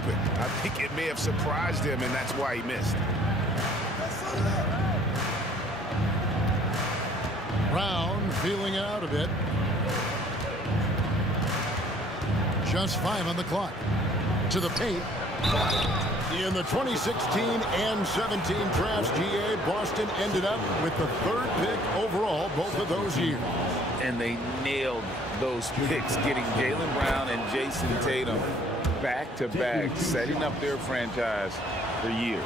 open. I think it may have surprised him, and that's why he missed. Brown feeling it out a bit. Just 5 on the clock. To the paint. In the 2016 and 17 drafts, GA, Boston ended up with the 3rd pick overall both of those years. And they nailed those picks, getting Jaylen Brown and Jason Tatum back-to-back, setting up their franchise for years.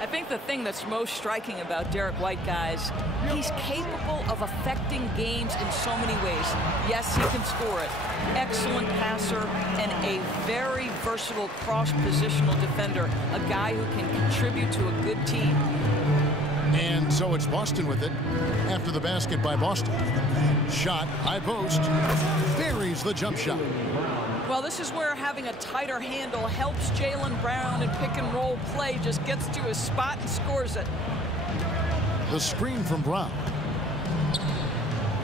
I think the thing that's most striking about Derek White, guys, he's capable of affecting games in so many ways. Yes, he can score it. Excellent passer and a very versatile cross-positional defender, a guy who can contribute to a good team. And so it's Boston with it after the basket by Boston. Shot, high post, buries the jump shot. Well, this is where having a tighter handle helps Jaylen Brown in pick-and-roll play. Just gets to his spot and scores it. The screen from Brown.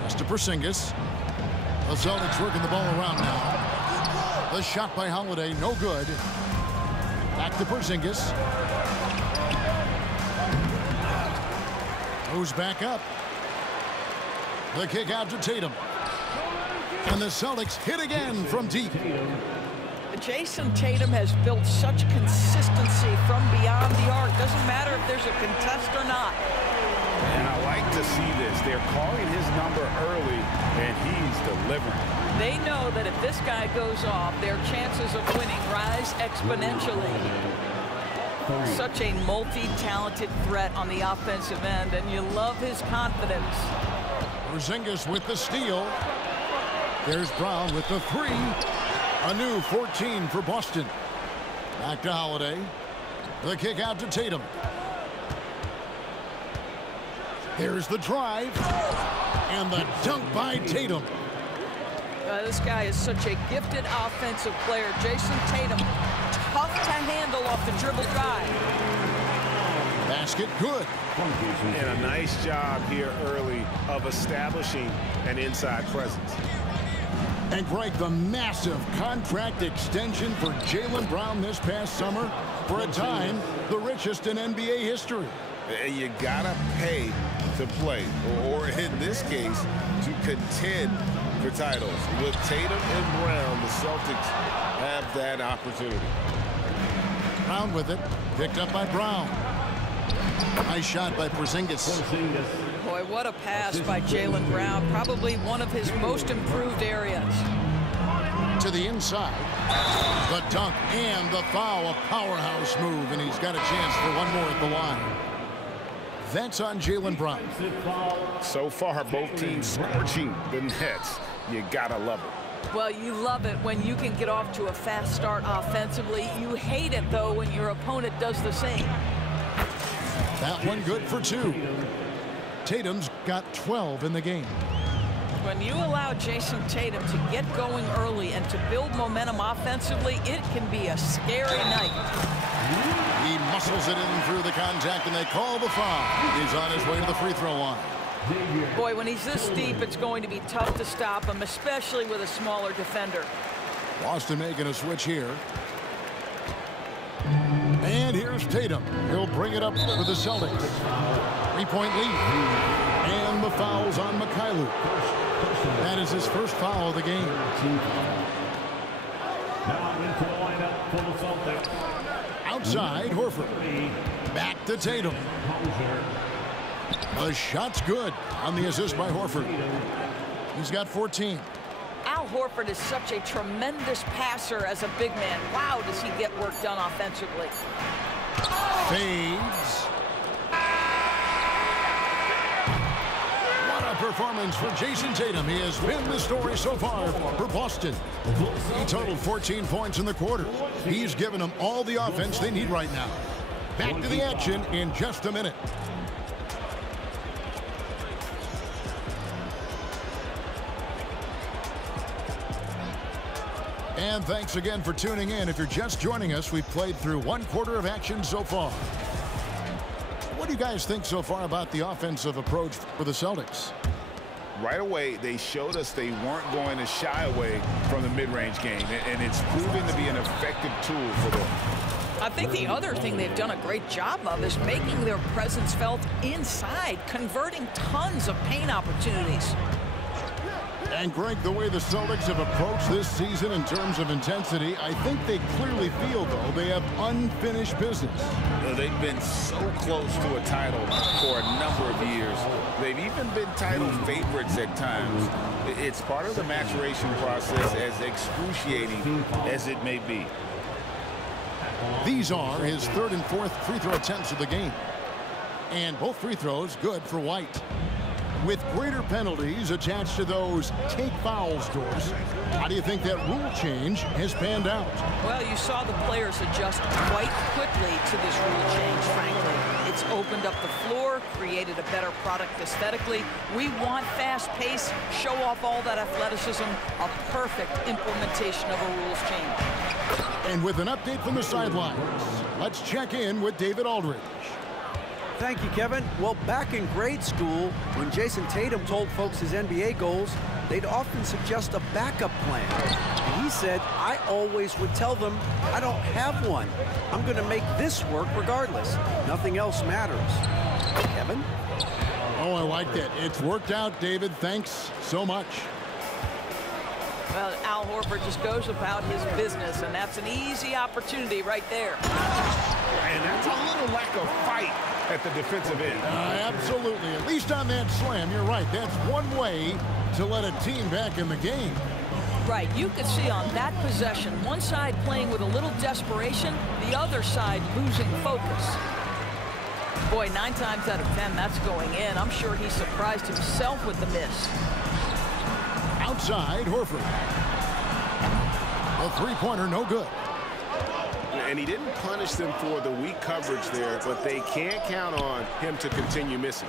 Pass to Porzingis. The Celtics working the ball around now. The shot by Holiday, no good. Back to Porzingis. Goes back up. The kick out to Tatum. And the Celtics hit again from deep. Jason Tatum has built such consistency from beyond the arc. Doesn't matter if there's a contest or not. And I like to see this. They're calling his number early, and he's delivering. They know that if this guy goes off, their chances of winning rise exponentially. Such a multi-talented threat on the offensive end, and you love his confidence. Porzingis with the steal. There's Brown with the 3. A new 14 for Boston. Back to Holiday. The kick out to Tatum. There's the drive. And the dunk by Tatum. This guy is such a gifted offensive player. Jason Tatum, tough to handle off the dribble drive. Basket good. And a nice job here early of establishing an inside presence. And Greg, the massive contract extension for Jaylen Brown this past summer, for a time, the richest in NBA history. You gotta pay to play, or in this case, to contend for titles. With Tatum and Brown, the Celtics have that opportunity. Brown with it, picked up by Brown. Nice shot by Porzingis. Boy, what a pass by Jaylen Brown. Probably one of his most improved areas. To the inside. The dunk and the foul. A powerhouse move, and he's got a chance for one more at the line. That's on Jaylen Brown. So far, both teams scorching the Nets. You gotta love it. Well, you love it when you can get off to a fast start offensively. You hate it, though, when your opponent does the same. That one good for 2. Tatum's got 12 in the game. When you allow Jason Tatum to get going early and to build momentum offensively, it can be a scary night. He muscles it in through the contact, and they call the foul. He's on his way to the free throw line. Boy, when he's this deep, it's going to be tough to stop him, especially with a smaller defender. Boston making a switch here. And here's Tatum. He'll bring it up for the Celtics. 3-point lead. And the foul's on Mikhailuk. That is his first foul of the game. Outside, Horford. Back to Tatum. The shot's good on the assist by Horford. He's got 14. Al Horford is such a tremendous passer as a big man. Wow, does he get work done offensively. Fades. What a performance for Jason Tatum. He has been the story so far for Boston. He totaled 14 points in the quarter. He's given them all the offense they need right now. Back to the action in just a minute. And thanks again for tuning in. If you're just joining us, we've played through one quarter of action so far. What do you guys think so far about the offensive approach for the Celtics? Right away, they showed us they weren't going to shy away from the mid-range game, and it's proven to be an effective tool for them. I think the other thing they've done a great job of is making their presence felt inside, converting tons of paint opportunities. And Greg, the way the Celtics have approached this season in terms of intensity, I think they clearly feel, though, they have unfinished business. They've been so close to a title for a number of years. They've even been title favorites at times. It's part of the maturation process, as excruciating as it may be. These are his third and fourth free throw attempts of the game. And both free throws good for White. With greater penalties attached to those take fouls doors, how do you think that rule change has panned out? Well, you saw the players adjust quite quickly to this rule change, frankly. It's opened up the floor, created a better product aesthetically. We want fast pace, show off all that athleticism, a perfect implementation of a rules change. And with an update from the sidelines, let's check in with David Aldridge. Thank you, Kevin. Well, back in grade school, when Jason Tatum told folks his NBA goals, they'd often suggest a backup plan. And he said, I always would tell them, I don't have one. I'm going to make this work regardless. Nothing else matters. Kevin? Oh, I like that. It's worked out, David. Thanks so much. Well, Al Horford just goes about his business, and that's an easy opportunity right there. And that's a little lack of fight at the defensive end. Absolutely. At least on that slam, you're right. That's one way to let a team back in the game. Right. You could see on that possession, one side playing with a little desperation, the other side losing focus. Boy, 9 times out of 10, that's going in. I'm sure he surprised himself with the miss. Outside, Horford. A three-pointer, no good. And he didn't punish them for the weak coverage there, but they can't count on him to continue missing.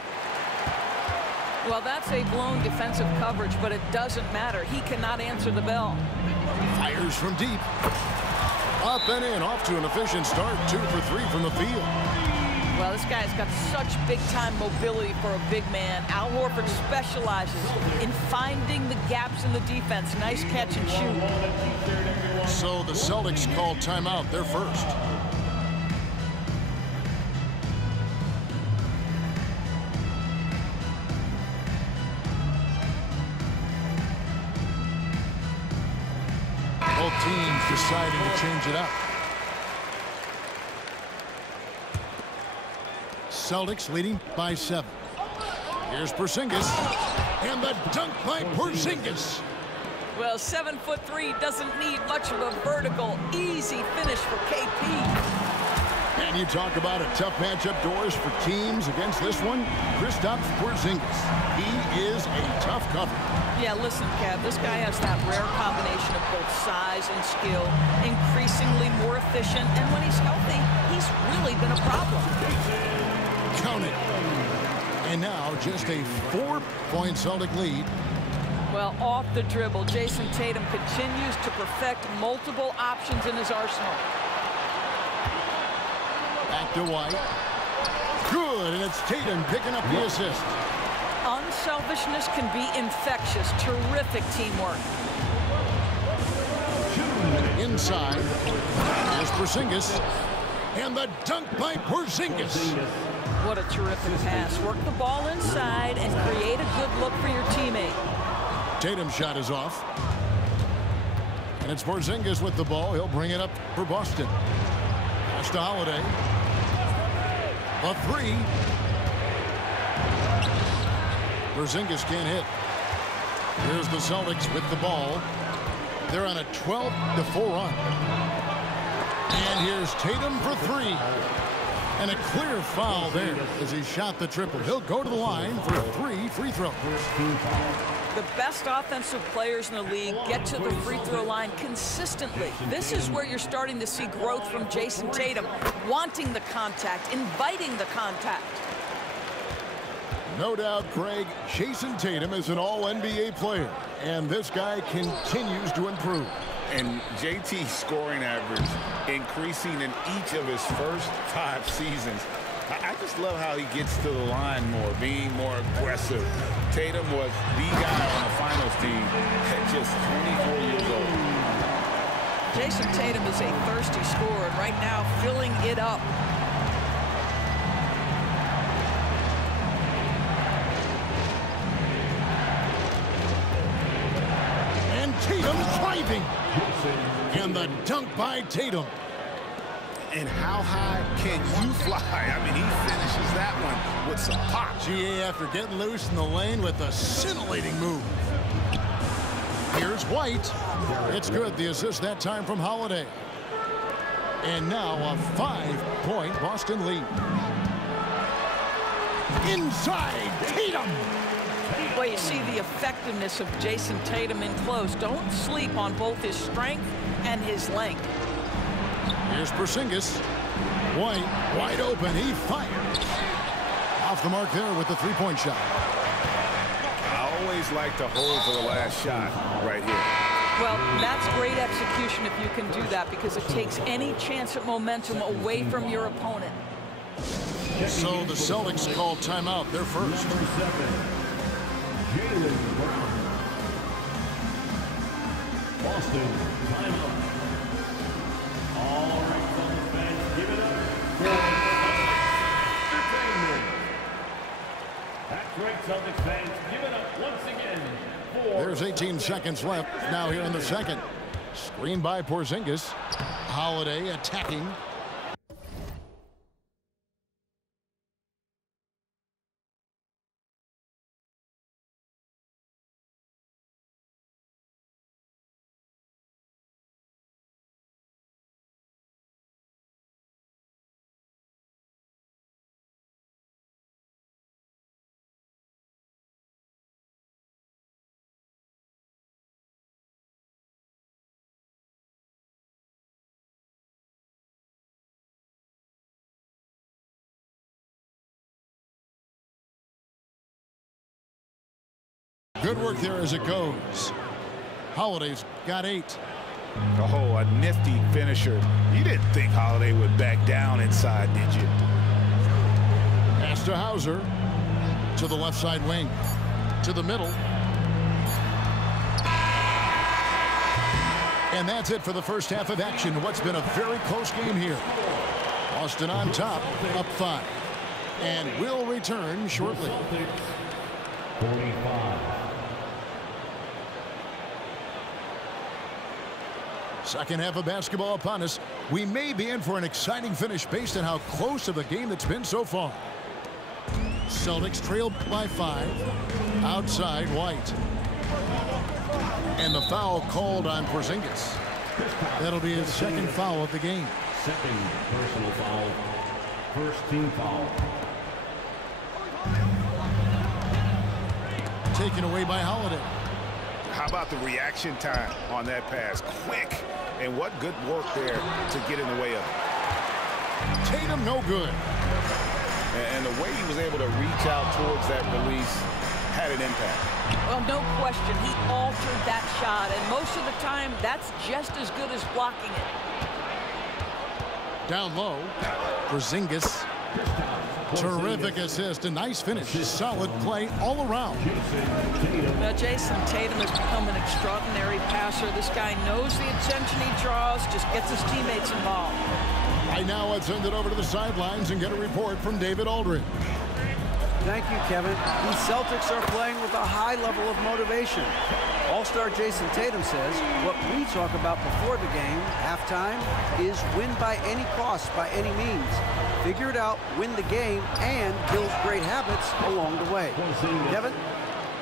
Well, that's a blown defensive coverage, but it doesn't matter. He cannot answer the bell. Fires from deep. Up and in, off to an efficient start. 2 for 3 from the field. Well, this guy's got such big-time mobility for a big man. Al Horford specializes in finding the gaps in the defense. Nice catch and shoot. So the Celtics called timeout. They're first. Both teams deciding to change it up. Celtics leading by 7. Here's Porzingis, and the dunk by Porzingis. Well, 7'3" doesn't need much of a vertical, easy finish for KP. And you talk about a tough matchup doors for teams against this one. Kristaps Porzingis. He is a tough cover. Yeah, listen, Kev, this guy has that rare combination of both size and skill, increasingly more efficient, and when he's healthy, he's really been a problem. Count it. And now just a 4-point Celtic lead. Well, off the dribble, Jason Tatum continues to perfect multiple options in his arsenal. Back to White. Good, and it's Tatum picking up the assist. Unselfishness can be infectious. Terrific teamwork. Inside. Here's Porzingis. And the dunk by Porzingis. What a terrific pass. Work the ball inside and create a good look for your teammate. Tatum's shot is off. And it's Porzingis with the ball. He'll bring it up for Boston. Pass to Holiday. A 3. Porzingis can't hit. Here's the Celtics with the ball. They're on a 12-4 run. And here's Tatum for 3. And a clear foul there as he shot the triple. He'll go to the line for 3 free throws. The best offensive players in the league get to the free throw line consistently. This is where you're starting to see growth from Jason Tatum, wanting the contact, inviting the contact. No doubt, Craig, Jason Tatum is an all-NBA player, and this guy continues to improve. And JT's scoring average increasing in each of his first 5 seasons. I just love how he gets to the line more, being more aggressive. Tatum was the guy on the finals team at just 24 years old. Jason Tatum is a thirsty and right now filling it up. And Tatum driving. And the dunk by Tatum. And how high can you fly? I mean, he finishes that one with some pop. GA after getting loose in the lane with a scintillating move. Here's White. It's good. The assist that time from Holiday. And now a 5-point Boston lead. Inside Tatum. Well, you see the effectiveness of Jason Tatum in close. Don't sleep on both his strength and his length. Here's Porzingis. White wide open. He fires. Off the mark there with the three-point shot. I always like to hold for the last shot right here. Well, that's great execution if you can do that, because it takes any chance at momentum away from your opponent. So the Celtics call timeout. They're first. Boston, timeout. All right, Celtics fans, give it up for entertainment. That's right, Celtics fans, give it up once again for... There's 18 seconds left now here in the second. Screen by Porzingis. Holiday attacking. Good work there as it goes. Holiday's got 8. Oh, a nifty finisher. You didn't think Holiday would back down inside, did you? Pass to Hauser. To the left side wing. To the middle. And that's it for the first half of action. What's been a very close game here. Boston on top, up 5. And will return shortly. 45. Second half of basketball upon us. We may be in for an exciting finish based on how close of a game it's been so far. Celtics trail by 5. Outside White. And the foul called on Porzingis. That'll be his second foul of the game. Second personal foul. First team foul. Taken away by Holiday. How about the reaction time on that pass? Quick. And what good work there to get in the way of it. Tatum no good. And the way he was able to reach out towards that release had an impact. Well, no question, he altered that shot, and most of the time, that's just as good as blocking it. Down low, Porzingis. Terrific assist, a nice finish. Solid play all around. Now, Jason Tatum has become an extraordinary passer. This guy knows the attention he draws, just gets his teammates involved. Right now, let's send it over to the sidelines and get a report from David Aldridge. Thank you, Kevin. These Celtics are playing with a high level of motivation. All-star Jason Tatum says what we talk about before the game, halftime, is win by any cost, by any means. Figure it out, win the game, and build great habits along the way. Kevin?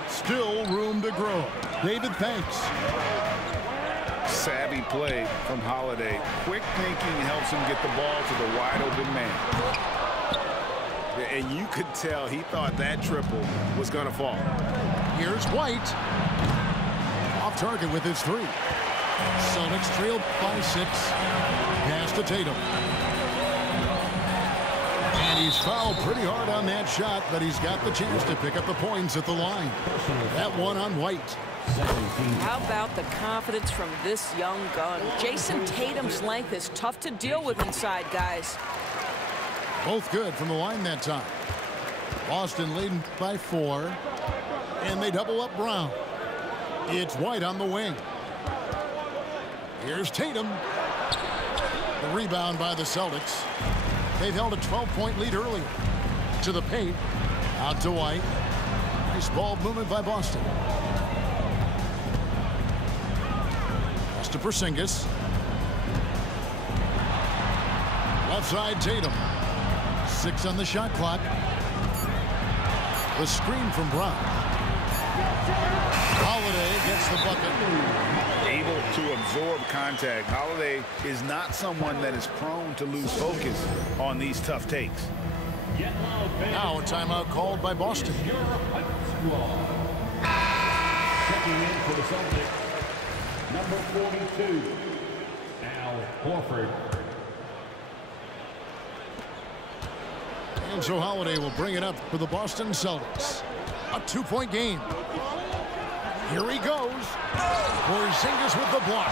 Still room to grow. David, thanks. Savvy play from Holiday. Quick thinking helps him get the ball to the wide open man. And you could tell he thought that triple was going to fall. Here's White. Off target with his 3. Celtics trailed by 6. Pass to Tatum. And he's fouled pretty hard on that shot, but he's got the chance to pick up the points at the line. That one on White. How about the confidence from this young gun? Jason Tatum's length is tough to deal with inside, guys. Both good from the line that time. Boston leading by 4. And they double up Brown. It's White on the wing. Here's Tatum. The rebound by the Celtics. They've held a 12-point lead earlier. To the paint. Out to White. Nice ball movement by Boston. Pass to Porzingis. Left side Tatum. 6 on the shot clock. The screen from Brown. Holiday gets the bucket. Able to absorb contact. Holiday is not someone that is prone to lose focus on these tough takes. Now a timeout called by Boston. Checking in for the Celtics, number 42, Al Horford. And so Holiday will bring it up for the Boston Celtics. A 2-point game. Here he goes. Porzingis with the block.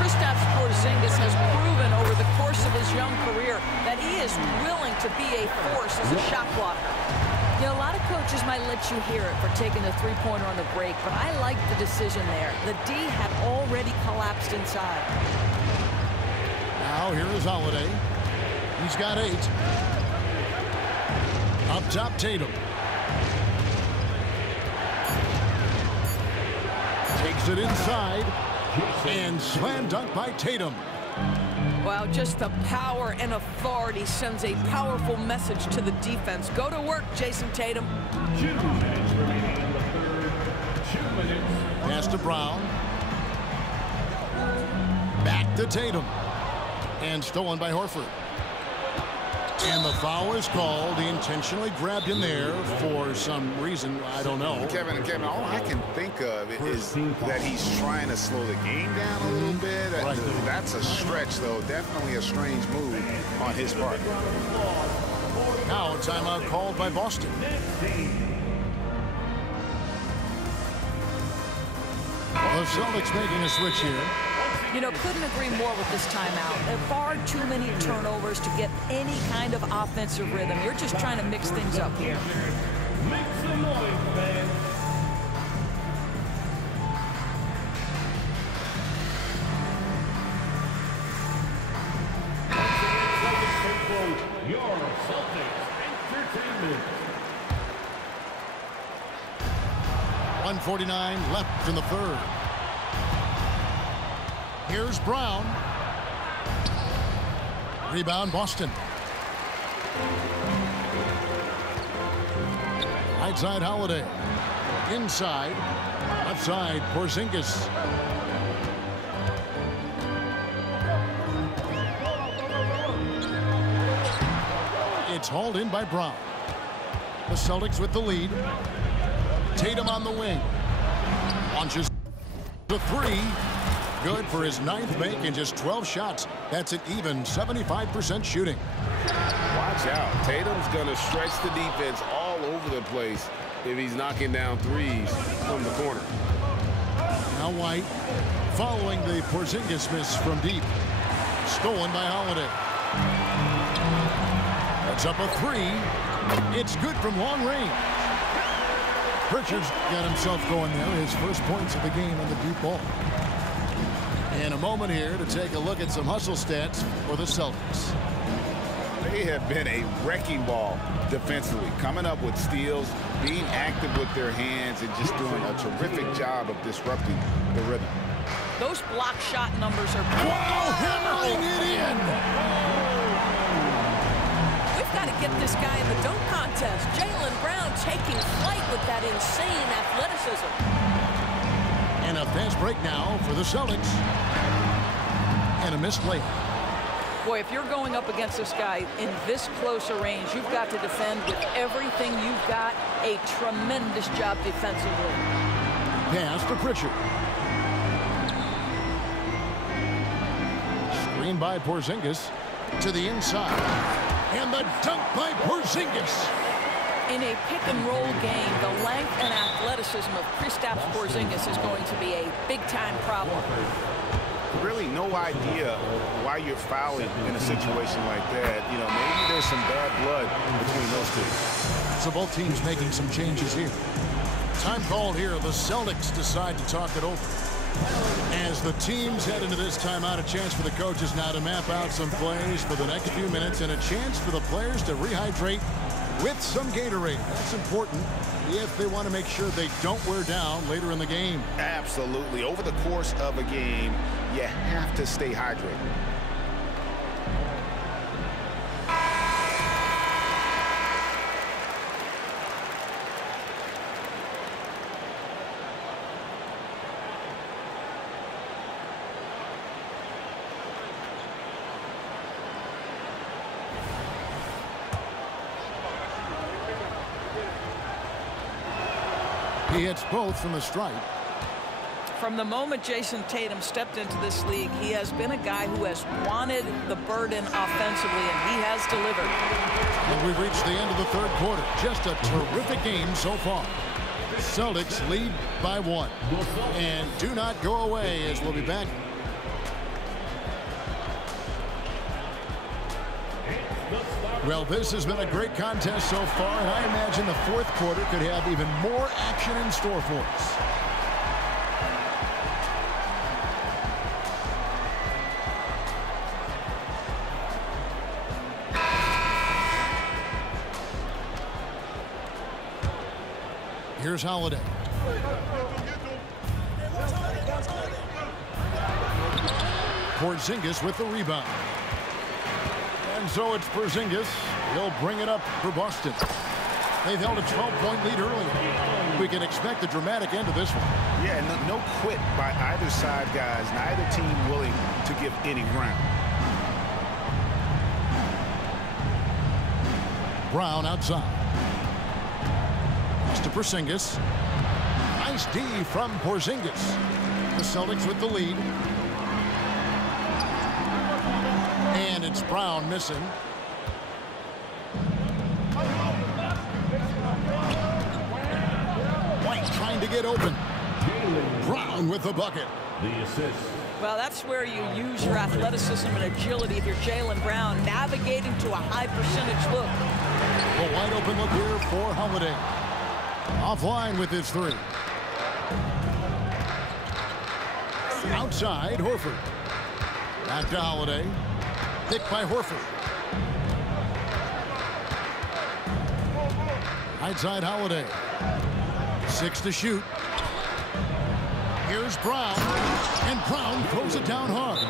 Kristaps Porzingis has proven over the course of his young career that he is willing to be a force as a shot blocker. You know, a lot of coaches might let you hear it for taking the three-pointer on the break, but I like the decision there. The D had already collapsed inside. Now here is Holiday. He's got 8. Up top, Tatum. Takes it inside. And slam dunk by Tatum. Wow, just the power and authority sends a powerful message to the defense. Go to work, Jason Tatum. 2 minutes remaining in the third. 2 minutes. Pass to Brown. Back to Tatum. And stolen by Horford. And the foul is called. He intentionally grabbed him there for some reason. I don't know. Kevin, all I can think of is that he's trying to slow the game down a little bit. Right. That's a stretch, though. Definitely a strange move on his part. Now a timeout called by Boston. The Celtics making a switch here. You know, couldn't agree more with this timeout. There are far too many turnovers to get any kind of offensive rhythm. You're just trying to mix things up here. Make some noise, fans. Your Celtics Entertainment. 1:49 left in the third. Here's Brown. Rebound, Boston. Right side, Holiday. Inside. Left side, Porzingis. It's hauled in by Brown. The Celtics with the lead. Tatum on the wing. Launches the 3. Good for his 9th make in just 12 shots. That's an even 75% shooting. Watch out. Tatum's going to stretch the defense all over the place if he's knocking down threes from the corner. Now White following the Porzingis miss from deep. Stolen by Holiday. That's up a 3. It's good from long range. Pritchard's got himself going there. His first points of the game on the deep ball. And a moment here to take a look at some hustle stats for the Celtics. They have been a wrecking ball defensively, coming up with steals, being active with their hands, and just doing a terrific job of disrupting the rhythm. Those block shot numbers are... Wow, hammering it in! We've got to get this guy in the dunk contest. Jaylen Brown taking flight with that insane athleticism. And a fast break now for the Celtics. And a missed layup. Boy, if you're going up against this guy in this close a range, you've got to defend with everything you've got. A tremendous job defensively. Pass to Pritchard. Screen by Porzingis to the inside. And the dunk by Porzingis. In a pick-and-roll game, the length and athleticism of Kristaps Porzingis is going to be a big-time problem. Really no idea why you're fouling in a situation like that. You know, maybe there's some bad blood between those two. So both teams making some changes here. Time called here. The Celtics decide to talk it over. As the teams head into this timeout, a chance for the coaches now to map out some plays for the next few minutes and a chance for the players to rehydrate with some Gatorade. That's important if they want to make sure they don't wear down later in the game. Absolutely. Over the course of a game, you have to stay hydrated. He hits both from the stripe. From the moment Jason Tatum stepped into this league, he has been a guy who has wanted the burden offensively, and he has delivered. And we've reached the end of the third quarter. Just a terrific game so far. Celtics lead by 1. And do not go away, as we'll be back. Well, this has been a great contest so far, and I imagine the fourth quarter could have even more action in store for us. Here's Holiday. Porzingis with the rebound. And so it's Porzingis. He'll bring it up for Boston. They've held a 12-point lead earlier. We can expect a dramatic end to this one. Yeah, no quit by either side, guys. Neither team willing to give any ground. Brown outside. To Porzingis. Nice D from Porzingis. The Celtics with the lead. And it's Brown missing. White trying to get open. Brown with the bucket. The assist. Well, that's where you use your athleticism and agility if you're Jaylen Brown, navigating to a high percentage look. A wide open look here for Holiday. Offline with his 3. Outside, Horford. Back to Holiday. Picked by Horford. Right side, Holiday. 6 to shoot. Here's Brown. And Brown throws it down hard.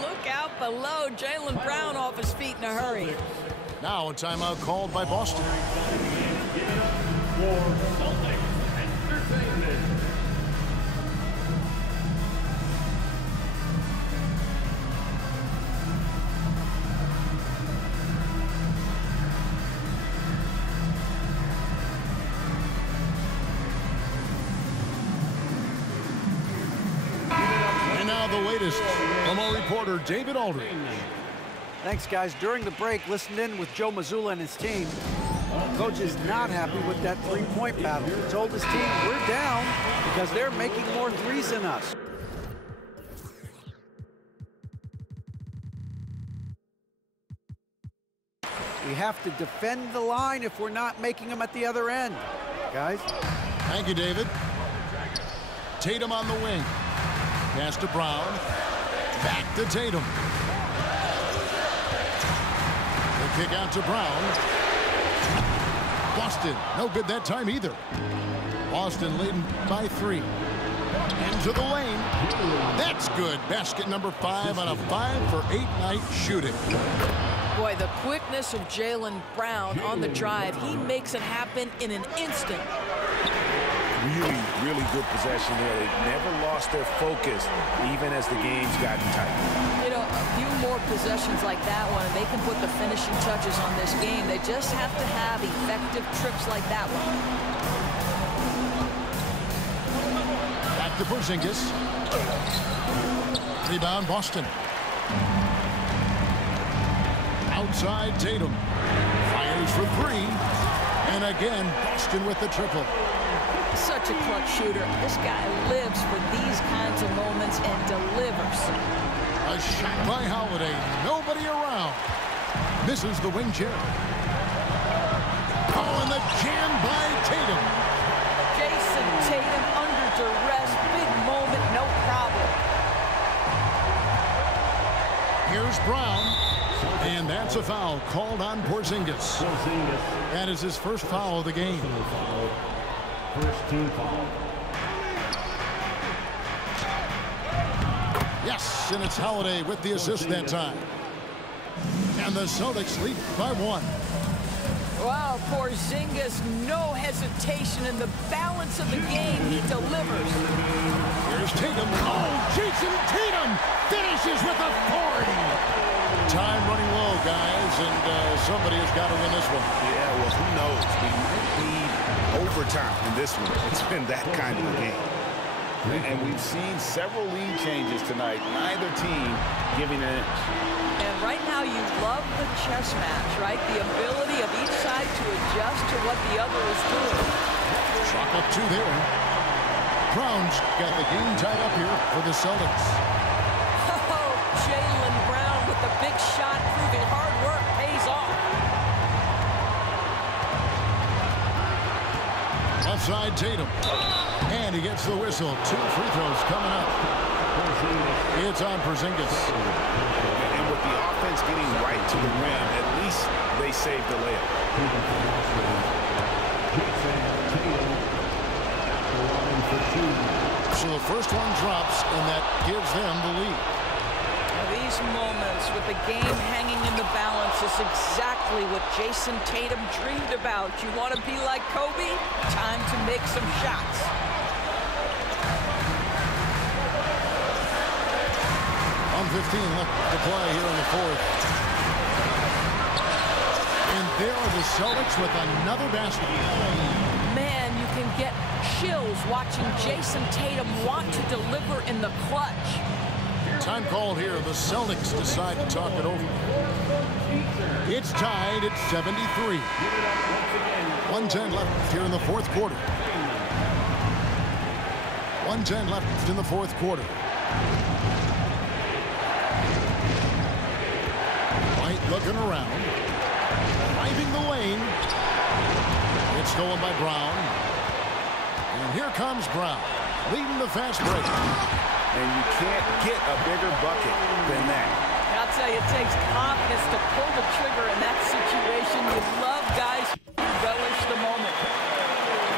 Look out below. Jaylen Brown off his feet in a hurry. Now a timeout called by Boston. For Celtics Entertainment. And now the latest from our reporter, David Aldridge. Thanks, guys. During the break, listened in with Joe Mazzulla and his team. Coach is not happy with that three-point battle. He told his team, we're down because they're making more threes than us. We have to defend the line if we're not making them at the other end. Guys? Thank you, David. Tatum on the wing. Pass to Brown. Back to Tatum. The kick out to Brown. Boston, no good that time either. Boston leading by 3. Into the lane. That's good. Basket number 5 on a 5-for-8 night shooting. Boy, the quickness of Jaylen Brown on the drive, he makes it happen in an instant. Really, really good possession there. They never lost their focus, even as the game's gotten tight. You know, a few more possessions like that one, and they can put the finishing touches on this game. They just have to have effective trips like that one. Back to Porzingis. Rebound, Boston. Outside, Tatum. Fires for 3. And again, Boston with the triple. Such a clutch shooter. This guy lives for these kinds of moments and delivers. A shot by Holiday. Nobody around. Misses the wing chair. Oh, and the jam by Tatum. Jason Tatum under duress, big moment, no problem. Here's Brown, and that's a foul called on Porzingis. That is his first foul of the game. First team foul. Yes, and it's Holiday with the assist that time. And the Celtics lead by 1. Wow, Porzingis, no hesitation in the balance of the game. He delivers. Here's Tatum. Oh, Jason Tatum finishes with authority. Time running low, guys, and somebody has got to win this one. Yeah, well, who knows? We might need overtime in this one. It's been that kind of a game. And we've seen several lead changes tonight. Neither team giving an inch. And right now you love the chess match, right? The ability of each side to adjust to what the other is doing. Chalk up 2 there. Brown's got the game tied up here for the Celtics. Oh, Jaylen Brown with the big shot, proving hard work pays off. Left side, Tatum. And he gets the whistle. 2 free throws coming up. It's on Porzingis. And with the offense getting right to the rim, at least they saved the layup. So the first one drops, and that gives them the lead. Now these moments with the game hanging in the balance is exactly what Jason Tatum dreamed about. You want to be like Kobe? Time to make some shots. On 15 left to play here in the 4th. And there are the Celtics with another basket. Man, you can get chills watching Jason Tatum want to deliver in the clutch. Time called here. The Celtics decide to talk it over. It's tied at 73. 1:10 left here in the 4th quarter. 1:10 left in the 4th quarter. White looking around. Driving the lane. It's stolen by Brown. And here comes Brown, leading the fast break. And you can't get a bigger bucket than that. I'll tell you, it takes confidence to pull the trigger in that situation. You love guys who relish the moment.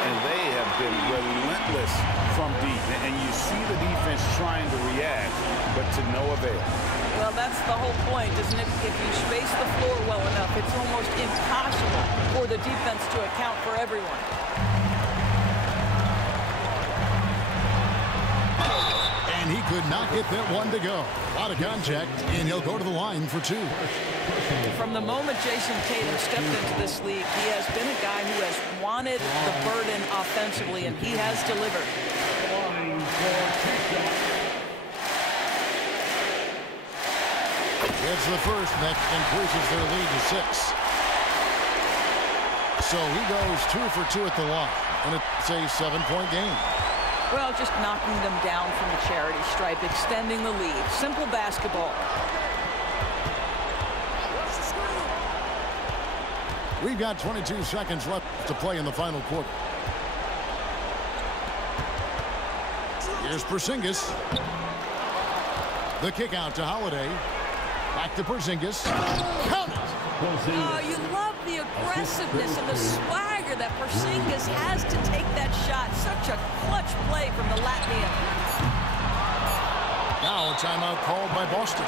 And they have been relentless from deep. And you see the defense trying to react, but to no avail. Well, that's the whole point, isn't it? If you space the floor well enough, it's almost impossible for the defense to account for everyone. And he could not get that one to go. A lot of contact, and he'll go to the line for 2. From the moment Jason Tatum stepped into this league, he has been a guy who has wanted the burden offensively, and he has delivered. It's the first that increases their lead to 6. So he goes 2 for 2 at the line, and it's a 7-point game. Well, just knocking them down from the charity stripe, extending the lead. Simple basketball. We've got 22 seconds left to play in the final quarter. Here's Porzingis. The kick out to Holiday. Back to Porzingis. Count it! Oh, you love the aggressiveness and the swagger that Porzingis has to take that shot. Such a clutch play from the Latvian. Now a timeout called by Boston.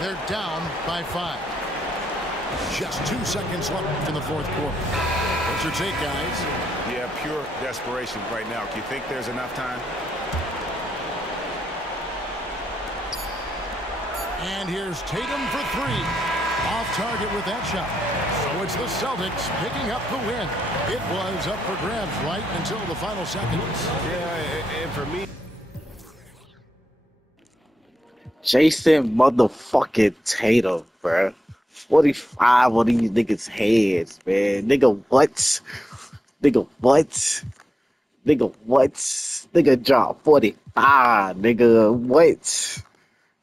They're down by 5. Just 2 seconds left in the 4th quarter. What's your take, guys? Yeah, pure desperation right now. Do you think there's enough time? And here's Tatum for 3. Off target with that shot. So it's the Celtics picking up the win. It was up for grabs right until the final seconds. Yeah, and for me... Jason motherfucking Tatum, bro. 45 on these niggas' heads, man. Nigga, what? Nigga, what? Nigga, what? Nigga drop 45, nigga, what?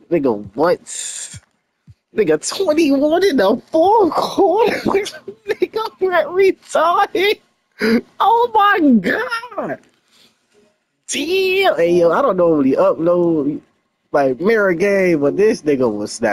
Nigga, what? Nigga, 21 in the 4th quarter. Nigga, we're retarded. Oh my god. Damn, hey yo, I don't normally upload like mirror game, but this nigga was snap.